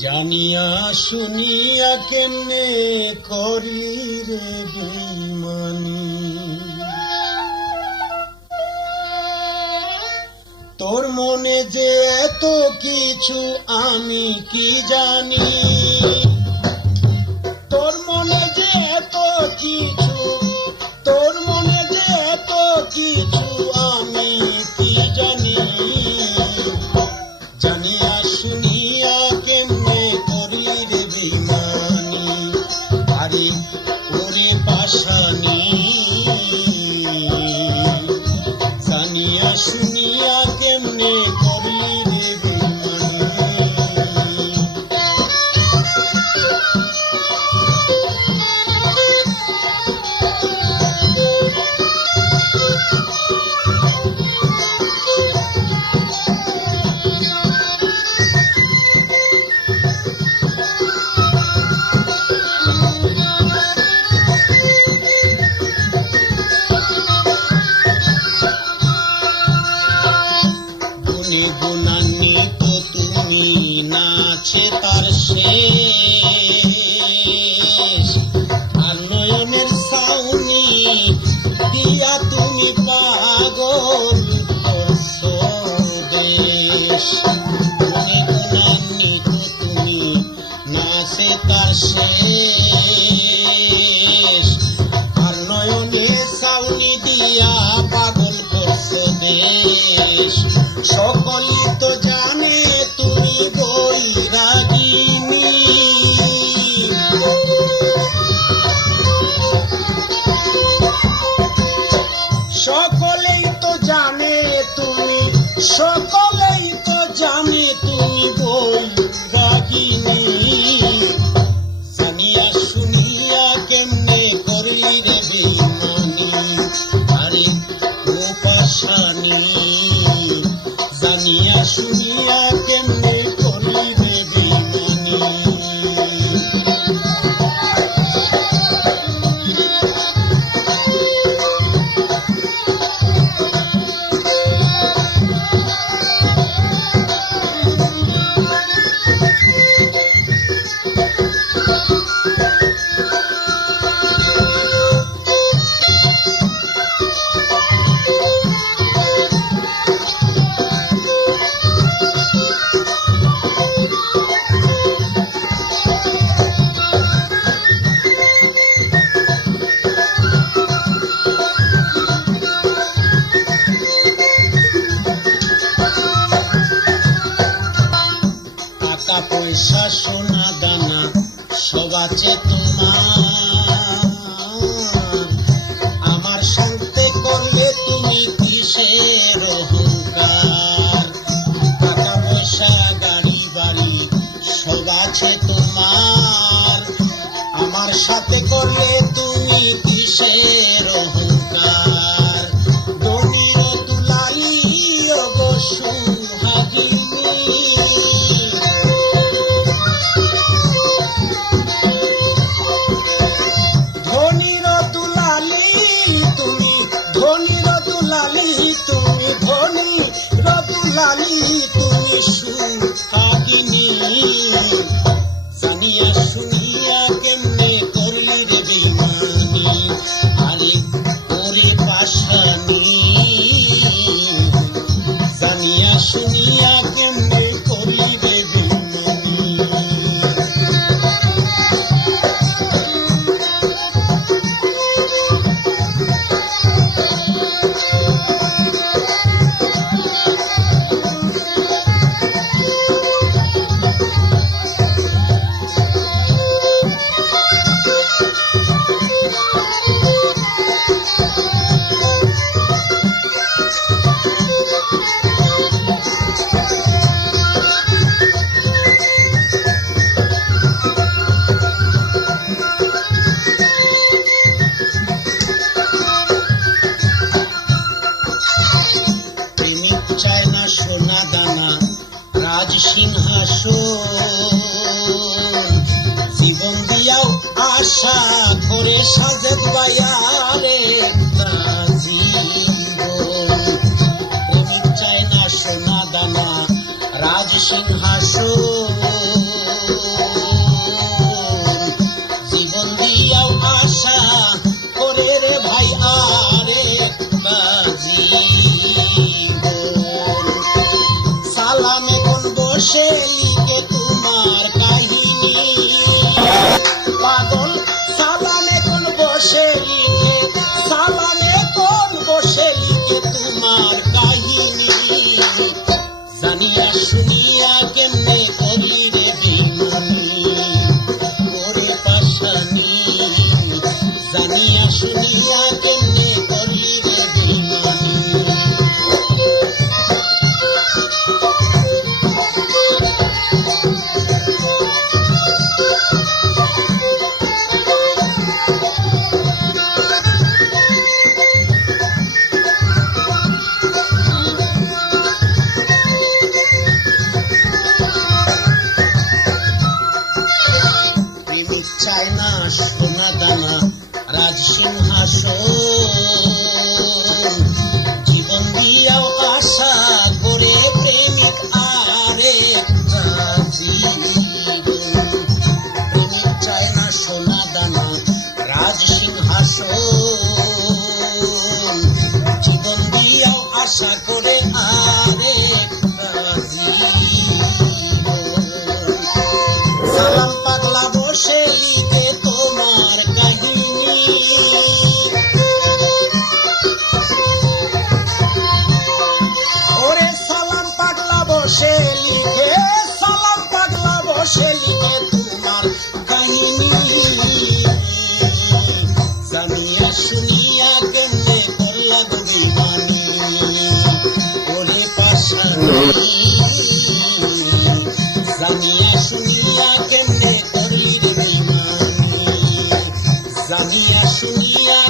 জানিয়া শুনিয়া কেমনে করি রে বেঈমানি, তোর মনে যে এত কিছু আমি কি জানি, তোর মনে যে এত কিছু, তোর মনে যে এত কিছু আমি কি জানি। জানিয়া শুনিয়া কেমনে করি রে বেঈমানি, আরে ওরে পাশানি। জানিয়া শুনিয়া কেমনে করি রে বেঈমানি। গুণান্বিত তুমি নাছে তার শেষ, আর নয়নের ছাউনি দিয়া তুমি পাগল করছো দেশ। গুণান্বিত তুমি নাছে তার শেষ, আর নয়নের ছাউনি দিয়া পাগল করছো দেশ। সকলেই তো জানে তুমি বৈরাগিনী, সকলেই তো জানে তুমি, সকলেই তো জানে তুমি বৈরাগিনী। জানিয়া শুনিয়া কেমনে করলি রে বেঈমানি, আরে ও পাশানি। জানিয়া শুনিয়া কেমনে করলি রে বেঈমানি। টাকা পয়সা সোনা দানা সব আছে তোমার, আমার সঙ্গে করলে তুমি কিসের অহংকার। টাকা পয়সা গাড়ি বাড়ি সব আছে তোমার, আমার সাথে করলে তুমি কিসের অহংকার। ধনীর দুলালি ওগো সুহাগিনী, ধনীর দুলালি তুমি, ধনীর দুলালি তুমি, ধনীর দুলালি তুমি সুহাগিনী। জানিয়া শুনিয়া কেমনে করলি রে বেঈমানি, আরে ওরে পাশানি। জানিয়া শুনিয়া কেমনে করলি রে বেঈমানি। প্রেমিক চায় না সোনা দানা রাজ সিংহাসন, জীবন দিয়াও আশা করে সাজেদ বায়ারে জীবন। প্রেমিক চায় না সোনা দানা রাজ সিংহাসন, বসে লিখে তোমার কাহিনী। পাগল সালামে কোন বসে লিখে, সালামে কোন বসে লিখে তোমার কাহিনী। জানিয়া শুনিয়া কেমনে করলি রে বেইমানি, ওরে পাশানি। জানিয়া শুনিয়া কেমনে করলি রে বেইমানি। প্রেমিক চায় না সোনা দানা রাজসিংহাসন, জীবন দিয়াও আশা করে প্রেমিক আরেকটা জীবন। প্রেমিক চায় না সোনা দানা রাজসিংহাসন, জীবন দিয়াও আশা করে আরেকটা জীবন। সালাম পাগলা বসে লিখে তোমার কাহিনী। ওরে সালাম পাগলা বসে লিখে, সালাম পাগলা বসে লিখে তোমার কাহিনী। জানিয়া শুনিয়া কেমনে করলা গো বেইমানি, ওরে পাশানি। জানিয়া শুনিয়া কেমনে করলি রে বেইমানি, জানিয়া শুনিয়া